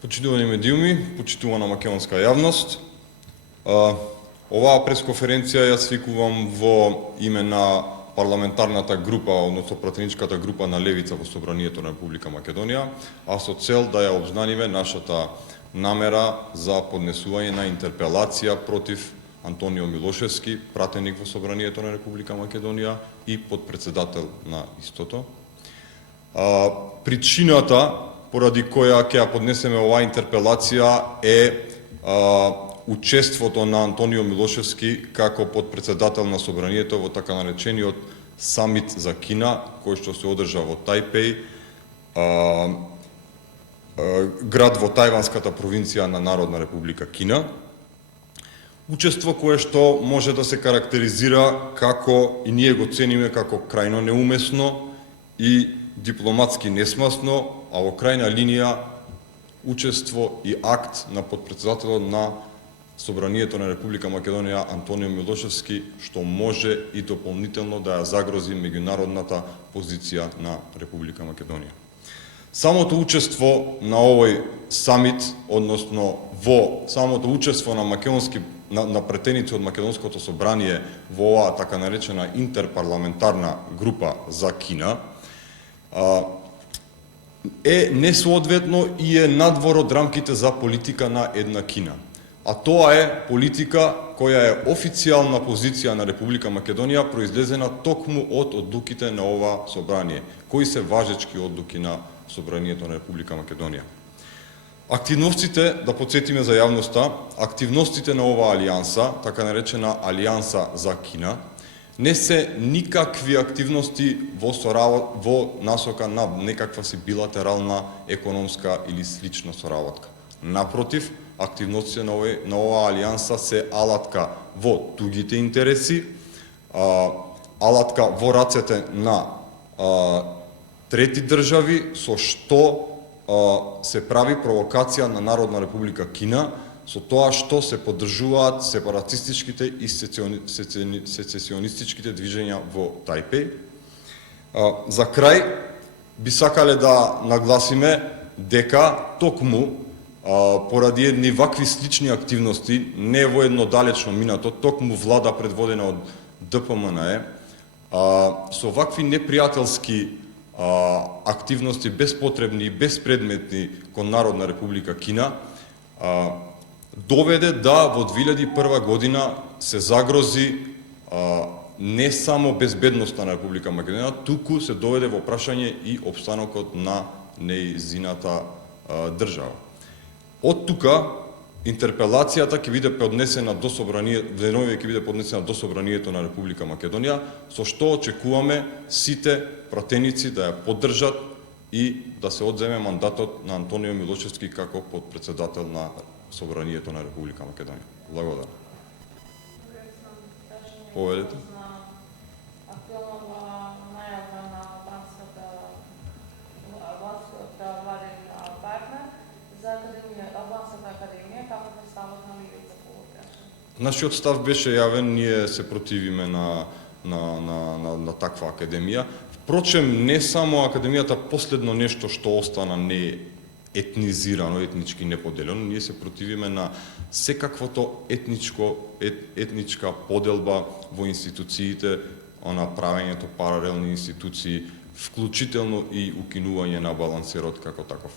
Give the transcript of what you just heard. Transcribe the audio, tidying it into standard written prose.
Почитувани медиуми, почитувана македонска јавност, оваа пресконференција ја свикувам во име на парламентарната група, односно пратеничката група на Левица во Собранието на Република Македонија, а со цел да ја обзнаниме нашата намера за поднесување на интерпелација против Антонио Милошевски, пратеник во Собранието на Република Македонија и подпредседател на истото. Причината поради која ќе ја поднесеме оваа интерпелација е учеството на Антонио Милошевски како подпредседател на Собранието во така наречениот самит за Кина, кој што се одржа во Тајпеј, град во тајванската провинција на Народна република Кина. Учество кое што може да се карактеризира како, и ние го цениме како крајно неумесно и дипломатски несмасно, а во крајна линија учество и акт на подпредседателот на Собранието на Република Македонија Антонио Милошевски, што може и дополнително да ја загрози меѓународната позиција на Република Македонија. Самото учество на овој самит, односно во самото учество на претеници од Македонското собрание во оваа така наречена интерпарламентарна група за Кина, е несоодветно и е надвор од рамките за политика на една Кина. А тоа е политика која е официјална позиција на Република Македонија, произлезена токму од одлуките на ова собрание, кои се важечки одлуки на Собранието на Република Македонија. Активностите, да подсетиме за јавноста, активностите на оваа алијанса, така наречена Алијанса за Кина, не се никакви активности во насока на некаква си билатерална економска или слична соработка. Напротив, активностите на оваа алијанса се алатка во тугите интереси, алатка во рацете на трети држави, со што се прави провокација на Народна република Кина, со тоа што се поддржуваат сепаратистичките и сецесионистичките движења во Тајпеј. За крај, би сакале да нагласиме дека токму поради едни вакви слични активности, не во едно далечно минато, токму влада предводена од ДПМНЕ, со вакви непријателски активности, безпотребни и безпредметни кон Народна република Кина, доведе да во 2001 година се загрози не само безбедноста на Република Македонија, туку се доведе во прашање и опстанокот на нејзината држава. Од тука интерпелацијата ќе биде поднесена до Собранието, ќе биде поднесена до Собранието на Република Македонија, со што очекуваме сите пратеници да ја поддржат и да се одземе мандатот на Антонио Милошевски како подпредседател на Собранието на Република Македонија. Благодарам. Поведете. Нашиот став беше јавен, ние се противиме на таква академија. Впрочем, не само академијата последно нешто што остана не етнизирано, етнички неподелено, ние се противиме на секаквото етничка поделба во институциите, правењето паралелни институции, вклучително и укинување на балансерот како таков.